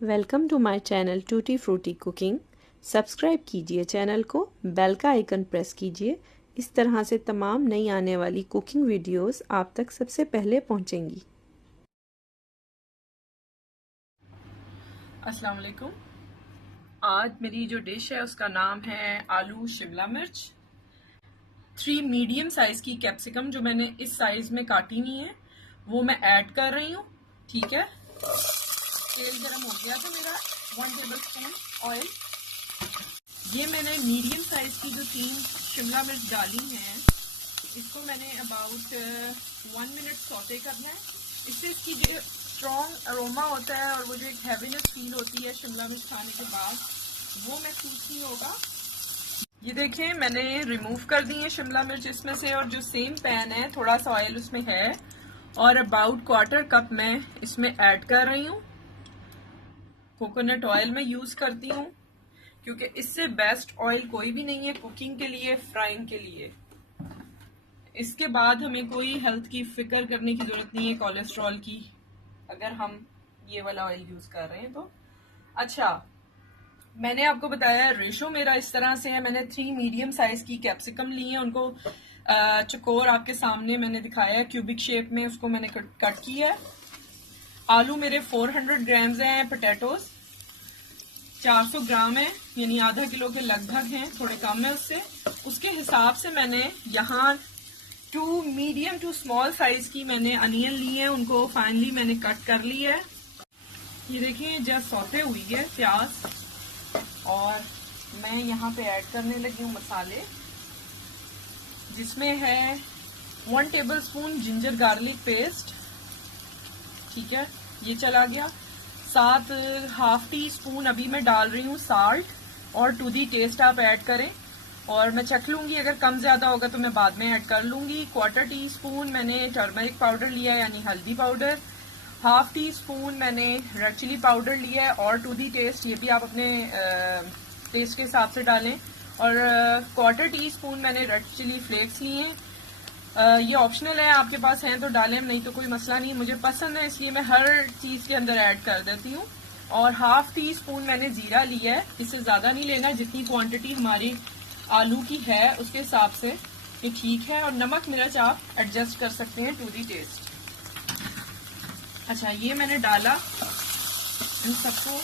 Welcome to my channel tutti frutti cooking. Subscribe कीजिए channel को, bell का icon press कीजिए। इस तरह से तमाम नई आने वाली कुकिंग वीडियोस आप तक सबसे पहले पहुंचेंगी। अस्सलाम वालेकुम। आज मेरी जो डिश है उसका नाम है आलू शिमला मिर्च। 3 मीडियम साइज की कैप्सिकम जो मैंने इस साइज में काटी हुई है वो मैं ऐड कर रही हूँ। ठीक है, तेल गरम हो गया तो मेरा 1 टेबल स्पून ऑयल। ये मैंने मीडियम साइज की जो 3 शिमला मिर्च डाली हैं इसको मैंने अबाउट 1 मिनट सौटे करना है। इससे इसकी जो स्ट्रॉन्ग अरोमा होता है और वो जो एक हैवीनेस फील होती है शिमला मिर्च खाने के बाद वो महसूस नहीं होगा। ये देखें, मैंने रिमूव कर दी है शिमला मिर्च इसमें से, और जो सेम पैन है थोड़ा सा ऑयल उसमें है और अबाउट 1/4 कप मैं इसमें ऐड कर रही हूँ। कोकोनट ऑयल में यूज करती हूँ क्योंकि इससे बेस्ट ऑयल कोई भी नहीं है कुकिंग के लिए, फ्राइंग के लिए। इसके बाद हमें कोई हेल्थ की फिक्र करने की जरूरत नहीं है कोलेस्ट्रॉल की, अगर हम ये वाला ऑयल यूज कर रहे हैं तो। अच्छा, मैंने आपको बताया रेशो मेरा इस तरह से है। मैंने 3 मीडियम साइज की कैप्सिकम ली है, उनको चकोर आपके सामने मैंने दिखाया क्यूबिक शेप में, उसको मैंने कट किया है। आलू मेरे 400 ग्राम्स हैं। पोटैटोज 400 ग्राम है, यानी आधा किलो के लगभग हैं, थोड़े कम है उससे। उसके हिसाब से मैंने यहाँ 2 मीडियम टू स्मॉल साइज की मैंने अनियन ली है, उनको फाइनली मैंने कट कर ली है। ये देखिए जस्ट सौते हुई है प्याज, और मैं यहाँ पे ऐड करने लगी हूँ मसाले, जिसमें है 1 table spoon ginger garlic paste. ठीक है, ये चला गया। साथ हाफ टी स्पून अभी मैं डाल रही हूँ साल्ट, और टू दी टेस्ट आप ऐड करें, और मैं चख लूंगी, अगर कम ज्यादा होगा तो मैं बाद में ऐड कर लूंगी। 1/4 टी स्पून मैंने टर्मरिक पाउडर लिया है, यानी हल्दी पाउडर। हाफ टी स्पून मैंने रेड चिली पाउडर लिया है, और टू दी टेस्ट, ये भी आप अपने टेस्ट के हिसाब से डालें। और 1/4 टी स्पून मैंने रेड चिली फ्लेक्स लिए हैं। ये ऑप्शनल है, आपके पास हैं तो डालें, नहीं तो कोई मसला नहीं। मुझे पसंद है इसलिए मैं हर चीज के अंदर ऐड कर देती हूँ। और हाफ टी स्पून मैंने जीरा लिया है, इससे ज्यादा नहीं लेना, जितनी क्वांटिटी हमारी आलू की है उसके हिसाब से ये ठीक है। और नमक मिर्च आप एडजस्ट कर सकते हैं टू दी टेस्ट। अच्छा, ये मैंने डाला इन सबको,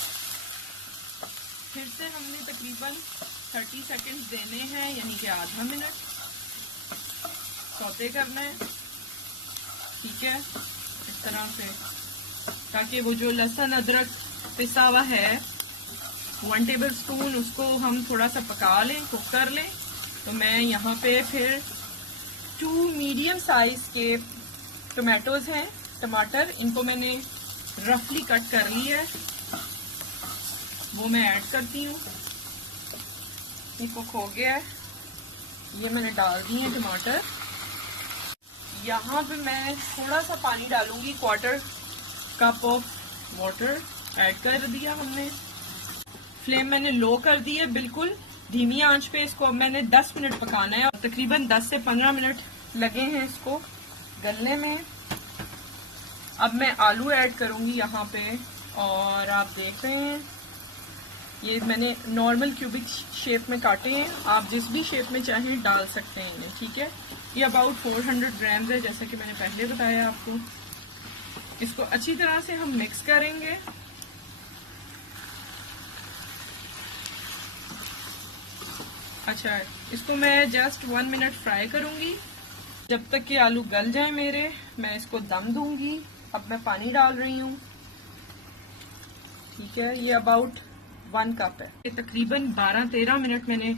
फिर से हमने तकरीबन 30 सेकंड्स देने हैं, यानी कि आधा मिनट सौते करना है। ठीक है, इस तरह से, ताकि वो जो लहसुन अदरक पिसा हुआ है 1 टेबल स्पून, उसको हम थोड़ा सा पका लें, कुक कर लें। तो मैं यहाँ पे फिर 2 मीडियम साइज के टमाटोज हैं, टमाटर, इनको मैंने रफली कट कर ली है, वो मैं ऐड करती हूँ। ये कुक हो गया है, ये मैंने डाल दिए हैं टमाटर। यहाँ पे मैं थोड़ा सा पानी डालूंगी, 1/4 कप ऑफ वाटर ऐड कर दिया हमने। फ्लेम मैंने लो कर दी है, बिल्कुल धीमी आंच पे इसको अब मैंने 10 मिनट पकाना है, और तकरीबन 10 से 15 मिनट लगे हैं इसको गलने में। अब मैं आलू ऐड करूंगी यहाँ पे, और आप देख रहे हैं ये मैंने नॉर्मल क्यूबिक शेप में काटे हैं, आप जिस भी शेप में चाहें डाल सकते हैं इन्हें। ठीक है, ये अबाउट 400 ग्राम्स है, जैसा कि मैंने पहले बताया आपको। इसको अच्छी तरह से हम मिक्स करेंगे। अच्छा, इसको मैं जस्ट 1 मिनट फ्राई करूंगी, जब तक कि आलू गल जाए मेरे। मैं इसको दम दूंगी। अब मैं पानी डाल रही हूँ। ठीक है, ये अबाउट 1 कप है। ये तकरीबन 12-13 मिनट मैंने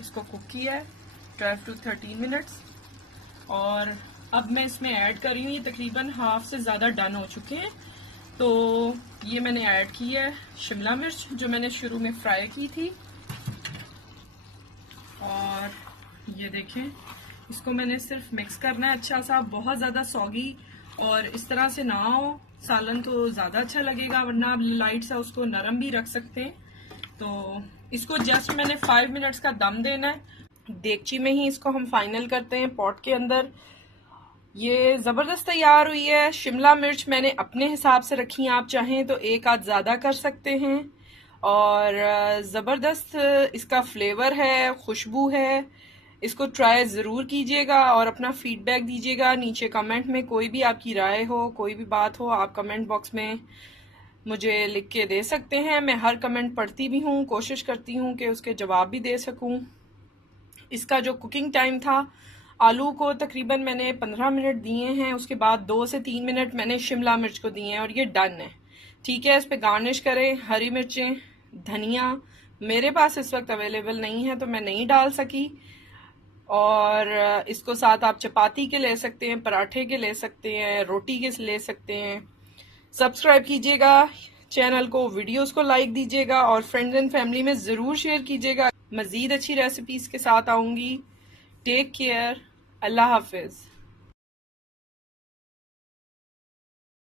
इसको कुक किया है, 12 to 13 मिनट्स। और अब मैं इसमें ऐड कर रही हूँ, ये तकरीबन हाफ से ज़्यादा डन हो चुके हैं। तो ये मैंने ऐड की है शिमला मिर्च, जो मैंने शुरू में फ्राई की थी। और ये देखें, इसको मैंने सिर्फ मिक्स करना है अच्छा सा, बहुत ज़्यादा सॉगी और इस तरह से ना हो। सालन तो ज़्यादा अच्छा लगेगा, वरना आप लाइट सा उसको नरम भी रख सकते हैं। तो इसको जस्ट मैंने 5 मिनट्स का दम देना है। देगची में ही इसको हम फाइनल करते हैं, पॉट के अंदर। ये ज़बरदस्त तैयार हुई है। शिमला मिर्च मैंने अपने हिसाब से रखी हैं, आप चाहें तो एक आध ज़्यादा कर सकते हैं। और ज़बरदस्त इसका फ्लेवर है, खुशबू है। इसको ट्राई ज़रूर कीजिएगा और अपना फीडबैक दीजिएगा नीचे कमेंट में। कोई भी आपकी राय हो, कोई भी बात हो, आप कमेंट बॉक्स में मुझे लिख के दे सकते हैं। मैं हर कमेंट पढ़ती भी हूँ, कोशिश करती हूँ कि उसके जवाब भी दे सकूँ। इसका जो कुकिंग टाइम था, आलू को तकरीबन मैंने 15 मिनट दिए हैं, उसके बाद 2 से 3 मिनट मैंने शिमला मिर्च को दिए हैं और ये डन है। ठीक है, इस पे गार्निश करें हरी मिर्चें, धनिया। मेरे पास इस वक्त अवेलेबल नहीं है तो मैं नहीं डाल सकी। और इसको साथ आप चपाती के ले सकते हैं, पराठे के ले सकते हैं, रोटी के ले सकते हैं। सब्सक्राइब कीजिएगा चैनल को, वीडियोस को लाइक दीजिएगा और फ्रेंड्स एंड फैमिली में ज़रूर शेयर कीजिएगा। मज़ीद अच्छी रेसिपीज़ के साथ आऊँगी। Take care. अल्लाह हाफिज़।